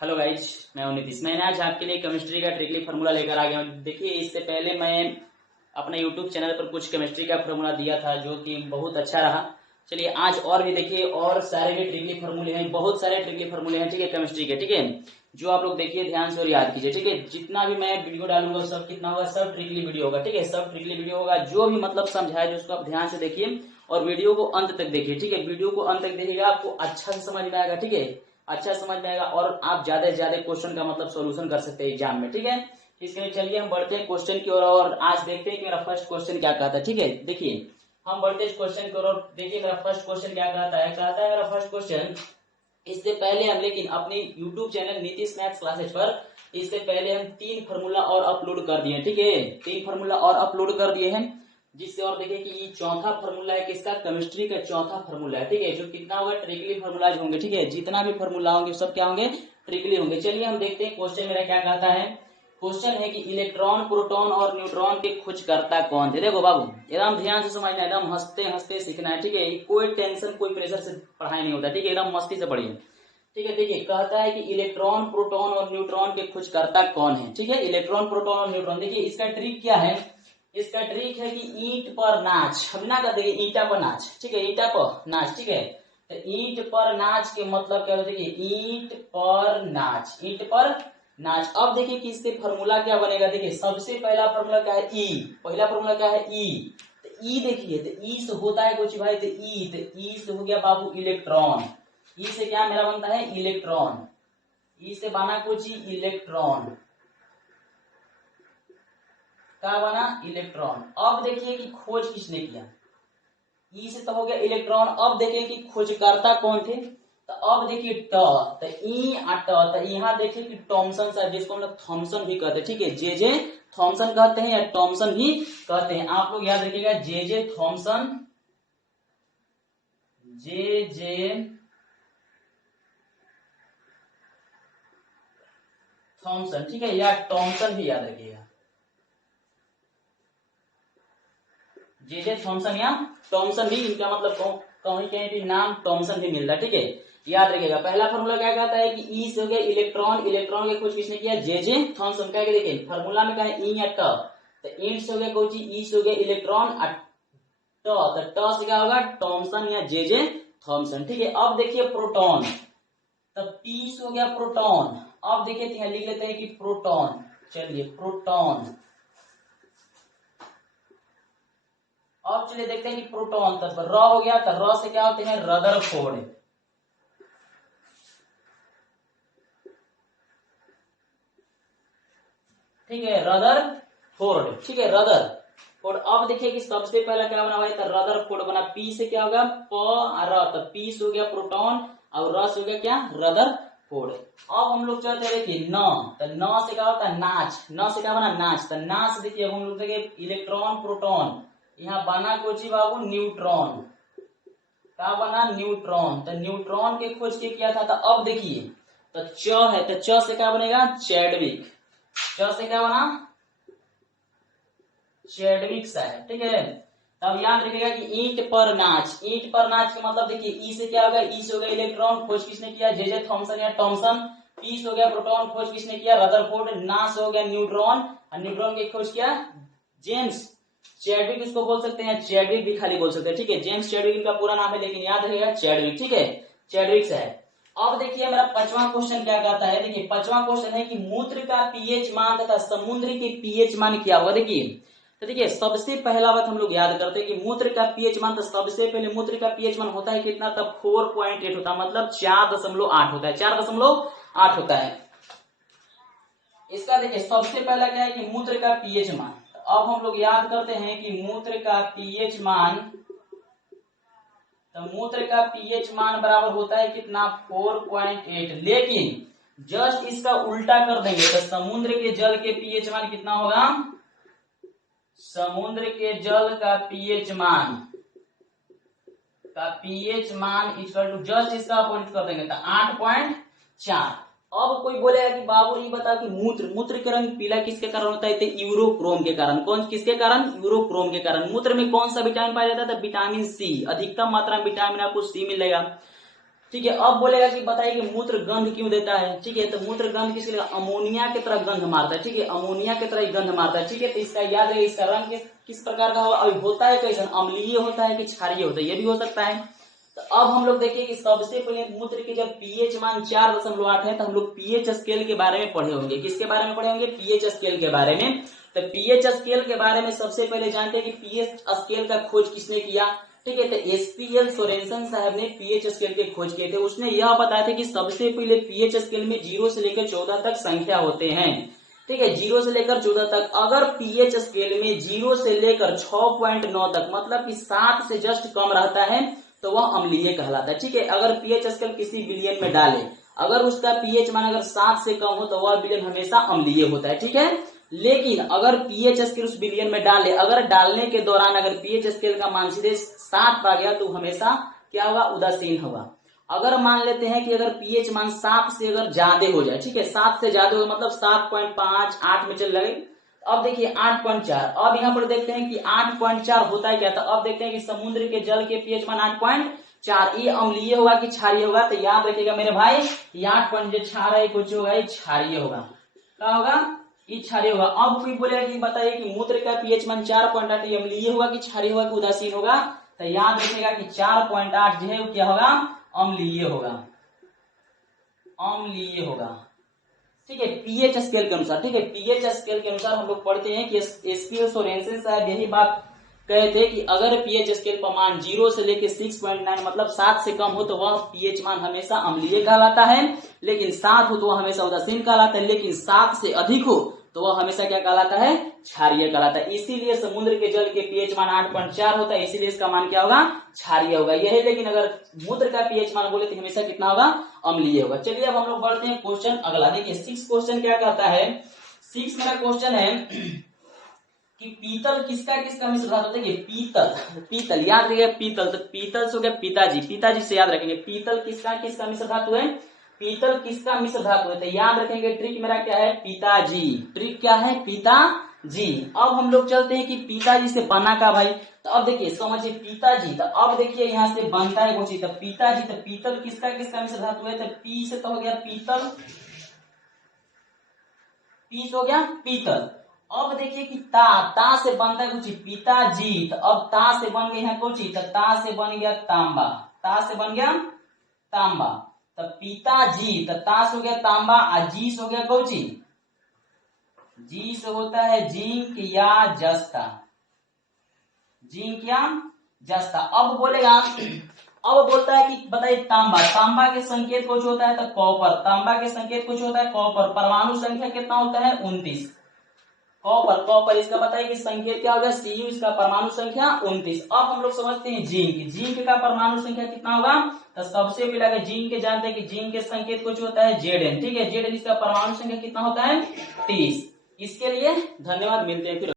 Hello guys, मैं हूं नीतीश। मैंने आज आपके लिए केमिस्ट्री का ट्रिकली फार्मूला लेकर आ गया हूं। देखिए, इससे पहले मैं अपने यूट्यूब चैनल पर कुछ केमिस्ट्री का फार्मूला दिया था जो कि बहुत अच्छा रहा। चलिए आज और भी देखिए, और सारे भी ट्रिकली फार्मूले हैं, बहुत सारे ट्रिकली फार्मूले हैं, ठीक है, केमिस्ट्री के, ठीक है, जो आप लोग देखिए ध्यान से और याद कीजिए, ठीक है। जितना भी मैं वीडियो डालूंगा सब कितना होगा, सब ट्रिकली वीडियो होगा, ठीक है, सब ट्रिकली वीडियो होगा। जो भी मतलब समझाया जो उसको आप ध्यान से देखिए और वीडियो को अंत तक देखिए, ठीक है। वीडियो को अंत तक देखिएगा, आपको अच्छा से समझ में आएगा, ठीक है, अच्छा समझ में आएगा और आप ज्यादा से ज्यादा क्वेश्चन का मतलब सोल्यूशन कर सकते हैं एग्जाम में, ठीक है। इसके लिए चलिए हम बढ़ते हैं क्वेश्चन की ओर और आज देखते हैं कि मेरा फर्स्ट क्वेश्चन क्या कहता है, ठीक है। देखिए हम बढ़ते हैं क्वेश्चन की ओर। देखिए मेरा फर्स्ट क्वेश्चन क्या कहता है मेरा फर्स्ट क्वेश्चन। इससे पहले हम लेकिन अपने YouTube channel Nitish maths classes पर इससे पहले हम 3 फार्मूला और अपलोड कर दिए, ठीक है, 3 फार्मूला और अपलोड कर दिए हैं। जिससे और देखिए कि ये चौथा फार्मूला है, किसका, केमिस्ट्री का चौथा फार्मूला है, ठीक है, जो कितना होगा, ट्रिकली फार्मूलाज होंगे, ठीक है, जितना भी फार्मूला होंगे सब क्या होंगे, ट्रिकली होंगे। चलिए हम देखते हैं क्वेश्चन मेरा क्या कहता है। क्वेश्चन है कि इलेक्ट्रॉन, प्रोटॉन और न्यूट्रॉन के खोजकर्ता कौन थे। देखो बाबू, एकदम ध्यान से समझना, एकदम हंसते हंसते सीखना है, ठीक है, कोई टेंशन कोई प्रेशर से पढ़ाई नहीं होता, ठीक है, एकदम मस्ती से पढ़िए, ठीक है। देखिए कहता है कि इलेक्ट्रॉन, प्रोटॉन और न्यूट्रॉन के खोजकर्ता कौन है, ठीक है, इलेक्ट्रॉन, प्रोटॉन और न्यूट्रॉन। देखिए इसका ट्रिक क्या है, इसका ट्रिक है कि ईंट पर नाच, हम ना कर देंगे ईंटा पर नाच, ठीक है, ईंटा पर नाच, ठीक है। तो ईंट पर नाच के मतलब क्या होता है, ईंट पर नाच, ईंट पर नाच। अब देखिए कि इससे फॉर्मूला क्या बनेगा। देखिए सबसे पहला फॉर्मूला क्या है, ई, पहला फॉर्मूला क्या है, ई। तो ई देखिए, तो ई से होता है कुछ भाई, तो ई से हो गया बाबू इलेक्ट्रॉन। ई से क्या मेरा बनता है, इलेक्ट्रॉन। ई से बना कुछ इलेक्ट्रॉन, क्या बना, इलेक्ट्रॉन। अब देखिए कि खोज किसने किया, ई से तो हो गया इलेक्ट्रॉन। अब देखिए कि खोजकर्ता कौन थे, तो अब देखिए ट, तो ई आ ट, तो यहाँ देखिए कि थॉमसन साहब, जिसको हम लोग थॉमसन भी कहते हैं, ठीक है, जे थॉमसन कहते हैं या थॉमसन भी कहते हैं, आप लोग याद रखिएगा, जे थॉमसन, जे थॉमसन, ठीक है, या थॉमसन भी याद रखिएगा, जे थॉमसन या थॉमसन भी, इनका मतलब कहीं कहीं भी नाम थॉमसन भी मिलता है, ठीक है, याद रखिएगा। पहला फॉर्मूला क्या कहता है कि ई से हो गया इलेक्ट्रॉन, इलेक्ट्रॉन के खोज किसने किया, जे थॉमसन। क्या देखिए फॉर्मूला में क्या है, ई या ट, तो ईंट से हो गया कोई चीज, ई से हो गया इलेक्ट्रॉन, तो से क्या होगा, थॉमसन या जे थॉमसन, ठीक है। अब देखिए प्रोटॉन, तो पी से हो गया प्रोटॉन। अब देखिए यहाँ लिख लेते हैं कि प्रोटॉन, चलिए प्रोटॉन। अब चलिए देखते हैं कि प्रोटॉन, तब र हो गया, तो र से क्या होते हैं, रदरफोर्ड, ठीक है, रदरफोर्ड, ठीक है, रदरफोर्ड। अब देखिए कि सबसे पहला क्या बना हुआ है, तो रदरफोर्ड बना। पी से क्या होगा, प र, तो पी से हो गया प्रोटॉन और र से हो गया क्या, रदरफोर्ड। अब हम लोग चलते हैं, देखिए न, तो न से क्या होता है, नाच, न से क्या बना, नाच, तो नाच से देखिए हम लोग देखिए इलेक्ट्रॉन, प्रोटॉन, यहाँ बना कुछ ही बाबू न्यूट्रॉन, क्या बना, न्यूट्रॉन। तो न्यूट्रॉन के खोज के किया था। तो अब देखिए तो च है, तो च से क्या बनेगा, चैडविक, च से क्या बना, चैडविक साहब, ठीक है। तब याद रखिएगा कि ईंट पर नाच, ईंट पर नाच का मतलब देखिए ई से क्या होगा, ई से हो गया इलेक्ट्रॉन, खोज किसने किया, जे थॉमसन या थॉमसन। पी से हो गया प्रोटॉन, खोज किसने किया, रदरफोर्ड। ना से हो गया न्यूट्रॉन, और न्यूट्रॉन की खोज किया जेम्स चैडविक, इसको बोल सकते हैं चैडविक भी खाली बोल सकते हैं, ठीक है, जेम्स चैडविक इनका पूरा नाम है, लेकिन याद रहेगा चैडविक, ठीक है, चैडविक से है। अब देखिए मेरा पांचवा क्वेश्चन क्या कहता है। देखिए पांचवा क्वेश्चन है कि मूत्र का पीएच मान तथा समुद्र के पीएच मान क्या होगा। देखिए तो देखिए सबसे पहला बात हम लोग याद करते हैं कि मूत्र का पीएच मान, तो सबसे पहले मूत्र का पीएच मान होता है कितना, तब 4.8 होता है, मतलब 4.8 होता है, 4.8 होता है इसका। देखिए सबसे पहला क्या है कि मूत्र का पीएच मान। अब हम लोग याद करते हैं कि मूत्र का पीएच मान, तो मूत्र का पीएच मान बराबर होता है कितना, 4.8। लेकिन जस्ट इसका उल्टा कर देंगे तो समुद्र के जल के पीएच मान कितना होगा, समुद्र के जल का पीएच मान इक्वल टू, जस्ट इसका अपोजिट कर देंगे तो 8.4। अब कोई बोलेगा कि बाबू ये बता कि मूत्र के रंग पीला किसके कारण होता है, तो यूरोक्रोम के कारण। कौन किसके कारण, यूरोक्रोम के कारण। मूत्र में कौन सा विटामिन पाया जाता है, तो विटामिन सी, अधिकतम मात्रा में विटामिन आपको सी मिलेगा। ठीक है। अब बोलेगा कि बताइए कि मूत्र गंध क्यों देता है। ठीक है, तो मूत्र गंध किस लिए, अमोनिया की तरह गंध मारता है। ठीक है, अमोनिया की तरह गंध मारता है। ठीक है, तो इसका याद रहे, इसका रंग किस प्रकार का होगा, अभी होता है कैसा, अम्लीय होता है कि क्षारीय होता है, ये भी हो सकता है। तो अब हम लोग देखिए कि सबसे पहले मूत्र के जब पीएच मान 4.8 है तो हम लोग पीएच स्केल के बारे में पढ़े होंगे। किसके बारे में पढ़े होंगे, पीएच स्केल के बारे में। तो पीएच स्केल के बारे में सबसे पहले जानते हैं कि पीएच स्केल का खोज किसने किया। ठीक है, तो एसपीएल सोरेनसन साहब ने पीएच स्केल के खोज किए थे। उसने यह बताया था कि सबसे पहले पीएच स्केल में 0 से लेकर 14 तक संख्या होते हैं। ठीक है, 0 से लेकर 14 तक। अगर पीएच स्केल में 0 से लेकर 6.9 तक मतलब कि 7 से जस्ट कम रहता है तो वह अम्लीय कहलाता है। ठीक है, अगर पीएच स्केल किसी विलयन में डाले, अगर उसका पीएच मान अगर 7 से कम हो तो वह विलयन हमेशा अम्लीय होता है। ठीक है, लेकिन अगर पीएच स्केल उस विलयन में डाले, अगर डालने के दौरान अगर पीएच स्केल का मान सीधे 7 पा गया तो हमेशा क्या होगा, उदासीन होगा। अगर मान लेते हैं कि अगर पीएच मान 7 से अगर ज्यादा हो जाए, ठीक है, 7 से ज्यादा हो मतलब 7.5 8 में चल लगे। अब देखिए 8.4, अब यहाँ पर देखते हैं कि 8.4 होता है क्या, तो अब देखते हैं कि समुद्र के जल के पीएच मान 8.4, ये अम्लीय होगा कि क्षारीय होगा, तो याद रखिएगा मेरे भाई, ये 8.4 है कुछ होगा, ये क्षारीय होगा। क्या होगा, ये क्षारीय होगा। अब कोई बोलेगा कि बताइए कि मूत्र का पीएच मान 4.8 ये अम्लीय होगा कि क्षारीय होगा कि उदासीन होगा, तो याद रखिएगा कि 4.8 जो है वो क्या होगा, अम्लीय होगा, अम्लीय होगा। ठीक है, पीएच स्केल के अनुसार। ठीक है, पीएच स्केल के अनुसार हम लोग पढ़ते हैं कि एसपीएल सोरेनसन साहब यही बात कहे थे कि अगर पीएच स्केल पर मान 0 से लेकर 6.9 मतलब 7 से कम हो तो वह पीएच मान हमेशा अम्लीय कहलाता है, लेकिन 7 हो तो वह हमेशा उदासीन कहलाता है, लेकिन 7 से अधिक हो तो वह हमेशा क्या कहलाता है, क्षारीय कहलाता है। इसीलिए समुद्र के जल के पीएच मान 8.4 होता है, इसीलिए इसका मान क्या होगा, क्षारीय होगा, यह है। लेकिन अगर मूत्र का पीएच मान बोले तो हमेशा कितना होगा, अम्लीय होगा। चलिए अब हम लोग बढ़ते हैं क्वेश्चन अगला। देखिए 6 क्वेश्चन क्या कहता है, 6 मेरा क्वेश्चन है कि पीतल किसका किसका मिश्र धातु होता है। पीतल, पीतल याद रखिएगा, पीतल तो पीतल से हो गया पिताजी, पिताजी से याद रखेंगे। पीतल किसका किसका मिश्र धातु है, पीतल किसका मिश्र धातु है, तो याद रखेंगे ट्रिक मेरा क्या है, पिताजी, ट्रिक क्या है, पिताजी। अब हम लोग चलते हैं कि पिताजी से बना का भाई, तो अब देखिए समझिए पिताजी, तो अब देखिए यहाँ से बनता है कुछ, तो पिताजी, तो पीतल किसका किसका मिश्र धातु है, तो पी से तो हो गया पीतल, पी से हो गया पीतल। अब देखिए कि ता से बनता है कुछ, पिताजी, तो अब ता से बन गया कुछ, तो ता से बन गया तांबा, ता से बन गया तांबा, तो पिताजी, तो ता से हो गया तांबा, और जी से हो गया कौची, जी से होता है जिंक या जस्ता, जिंक या जस्ता। अब बोलेगा, अब बोलता है कि बताइए तांबा, तांबा के संकेत कुछ होता है तो कॉपर, तांबा के संकेत कुछ होता है कॉपर, परमाणु संख्या कितना होता है 29, कॉपर, कॉपर इसका बताइए कि संकेत क्या होगा Cu, इसका परमाणु संख्या 29। अब हम लोग समझते हैं जिंक, जिंक का परमाणु संख्या कितना होगा, तो सबसे पहले अगर जिंक के जानते हैं कि जिंक के संकेत कुछ होता है Zn। ठीक है, Zn इसका परमाणु संख्या कितना होता है 30। इसके लिए धन्यवाद, मिलते हैं फिर।